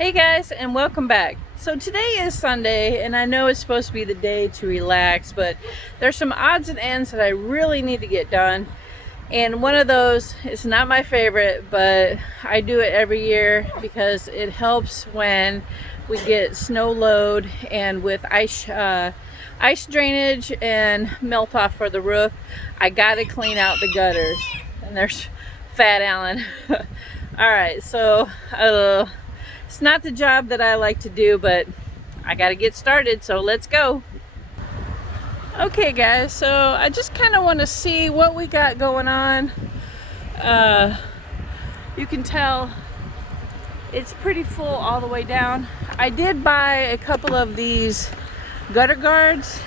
Hey guys, and welcome back. So today is Sunday, and I know it's supposed to be the day to relax, but there's some odds and ends that I really need to get done. And one of those is not my favorite, but I do it every year because it helps when we get snow load and with ice drainage and melt off for the roof. I gotta clean out the gutters. And there's Fat Alan. Alright, so it's not the job that I like to do, but I gotta get started, so let's go. Okay guys, so I just kind of want to see what we got going on. You can tell it's pretty full all the way down. I did buy a couple of these gutter guards,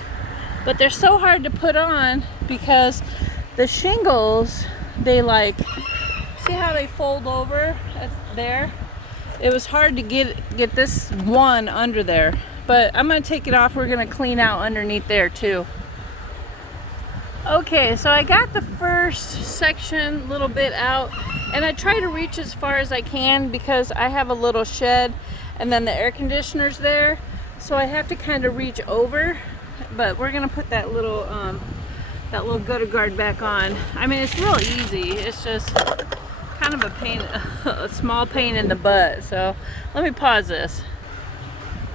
but they're so hard to put on because the shingles, they see how they fold over there? It was hard to get this one under there, but I'm going to take it off. We're going to clean out underneath there too. Okay, so I got the first section a little bit out, and I try to reach as far as I can because I have a little shed and then the air conditioner's there, so I have to kind of reach over. But we're going to put that little gutter guard back on. I mean, it's real easy. It's just kind of a pain, a small pain in the butt. So let me pause this.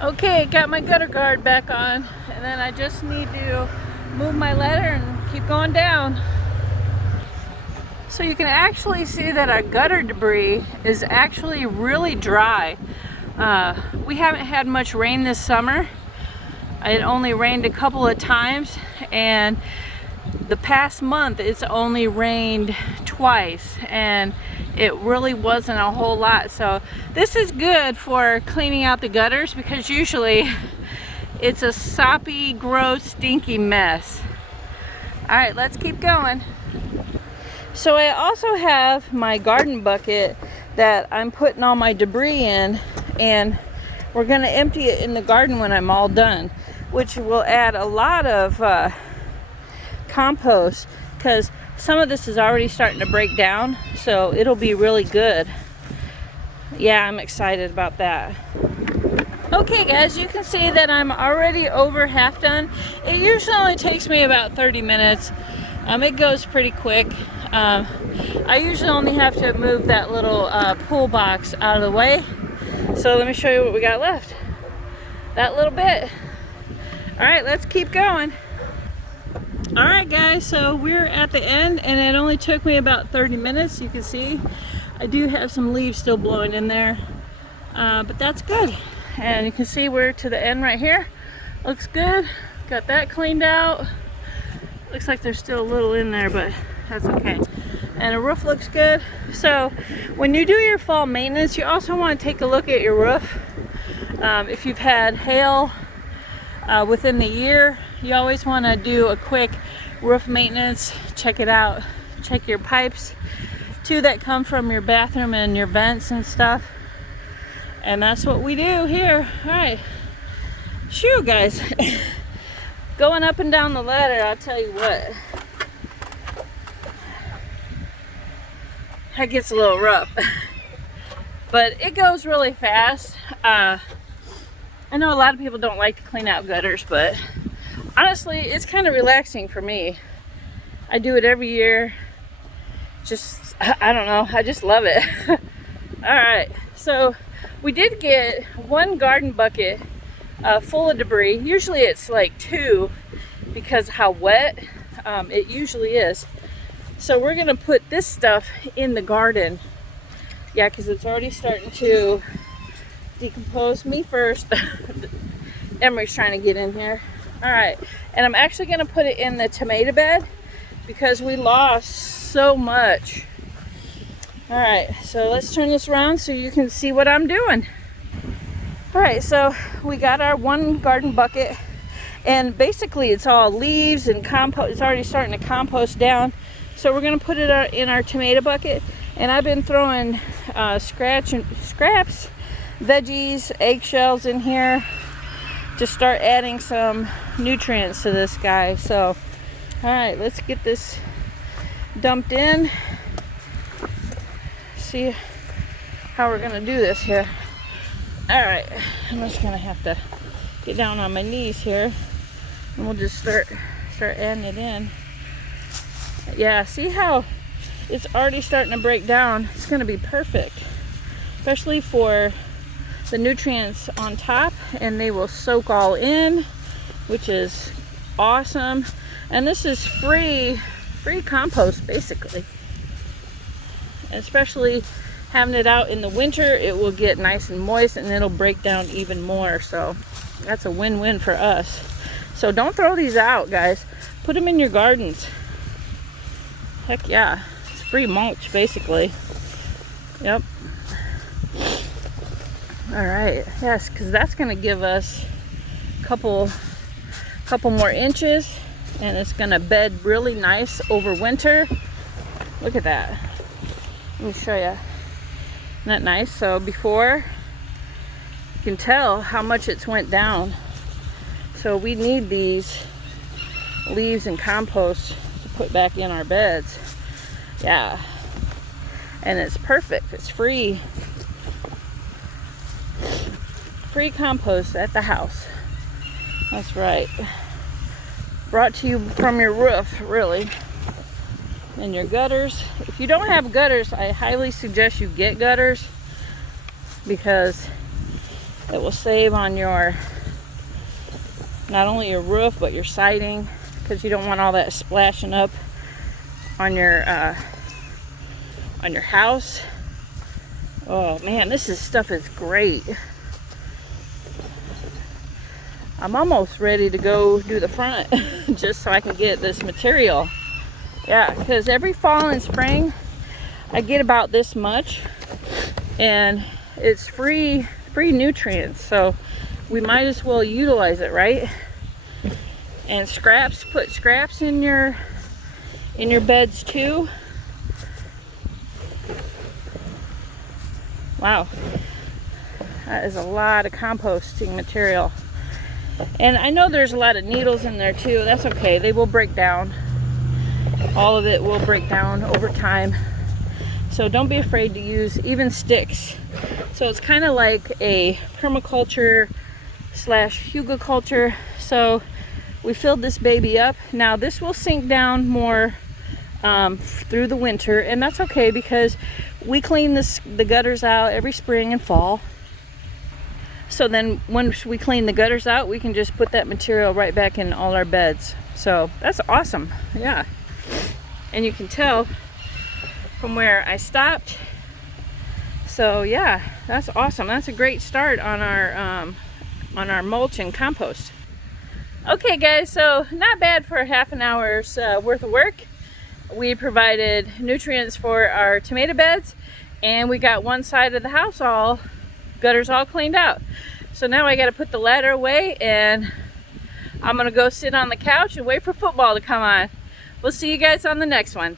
Okay, got my gutter guard back on, and then I just need to move my ladder and keep going down. So you can actually see that our gutter debris is actually really dry. We haven't had much rain this summer. It only rained a couple of times, and the past month it's only rained twice, and it really wasn't a whole lot. So this is good for cleaning out the gutters because usually it's a soppy, gross, stinky mess. All right, let's keep going. So I also have my garden bucket that I'm putting all my debris in, and we're going to empty it in the garden when I'm all done, which will add a lot of compost because some of this is already starting to break down, so it'll be really good. Yeah, I'm excited about that. Okay guys, you can see that I'm already over half done. It usually only takes me about 30 minutes. It goes pretty quick. I usually only have to move that little pool box out of the way. So let me show you what we got left. That little bit. All right, let's keep going. All right guys, so we're at the end, and it only took me about 30 minutes. You can see I do have some leaves still blowing in there, but that's good. And you can see we're to the end right here. Looks good. Got that cleaned out. Looks like there's still a little in there, but that's okay. And the roof looks good. So when you do your fall maintenance, you also want to take a look at your roof. If you've had hail within the year, you always want to do a quick roof maintenance. Check it out. Check your pipes too that come from your bathroom and your vents and stuff. And that's what we do here. All right. Shoo, guys. Going up and down the ladder, I'll tell you what. That gets a little rough. But it goes really fast. I know a lot of people don't like to clean out gutters, but honestly, it's kind of relaxing for me. I do it every year. Just, I don't know, I just love it. All right, so we did get one garden bucket full of debris. Usually it's like 2 because of how wet it usually is. So we're gonna put this stuff in the garden. Yeah, because it's already starting to decompose. Me first. Emery's trying to get in here. All right, and I'm actually gonna put it in the tomato bed because we lost so much. All right, so let's turn this around so you can see what I'm doing. All right, so we got our one garden bucket, and basically it's all leaves and compost. It's already starting to compost down. So we're gonna put it in our tomato bucket, and I've been throwing scraps, veggies, eggshells in here to start adding some nutrients to this guy. So, all right, let's get this dumped in. See how we're gonna do this here. All right, I'm just gonna have to get down on my knees here, and we'll just start adding it in. Yeah, see how it's already starting to break down? It's gonna be perfect, especially for the nutrients on top, and they will soak all in, which is awesome. And this is free compost, basically. Especially having it out in the winter, it will get nice and moist, and it'll break down even more. So that's a win-win for us. So don't throw these out, guys. Put them in your gardens. Heck yeah, it's free mulch, basically. Yep. All right, yes, because that's going to give us a couple more inches, and it's going to bed really nice over winter. Look at that. Let me show you. Isn't that nice? So before, you can tell how much it's went down. So we need these leaves and compost to put back in our beds. Yeah, and it's perfect. It's free compost at the house. That's right. Brought to you from your roof, really. And your gutters. If you don't have gutters, I highly suggest you get gutters, because it will save on your, not only your roof, but your siding, because you don't want all that splashing up on your house. Oh man, this stuff is great. I'm almost ready to go do the front just so I can get this material. Yeah, because every fall and spring I get about this much, and it's free nutrients, so we might as well utilize it, right? And scraps, put scraps in your beds too. Wow, that is a lot of composting material. And I know there's a lot of needles in there too. That's okay, they will break down. All of it will break down over time. So don't be afraid to use even sticks. So it's kind of like a permaculture / hugelculture. So we filled this baby up. Now this will sink down more through the winter, and that's okay, because we clean the gutters out every spring and fall. So then once we clean the gutters out, we can just put that material right back in all our beds. So that's awesome. Yeah. And you can tell from where I stopped. So yeah, that's awesome. That's a great start on our mulch and compost. Okay guys, so not bad for half an hour's worth of work. We provided nutrients for our tomato beds, and we got one side of the house gutters all cleaned out. So now I got to put the ladder away, and I'm gonna go sit on the couch and wait for football to come on. We'll see you guys on the next one.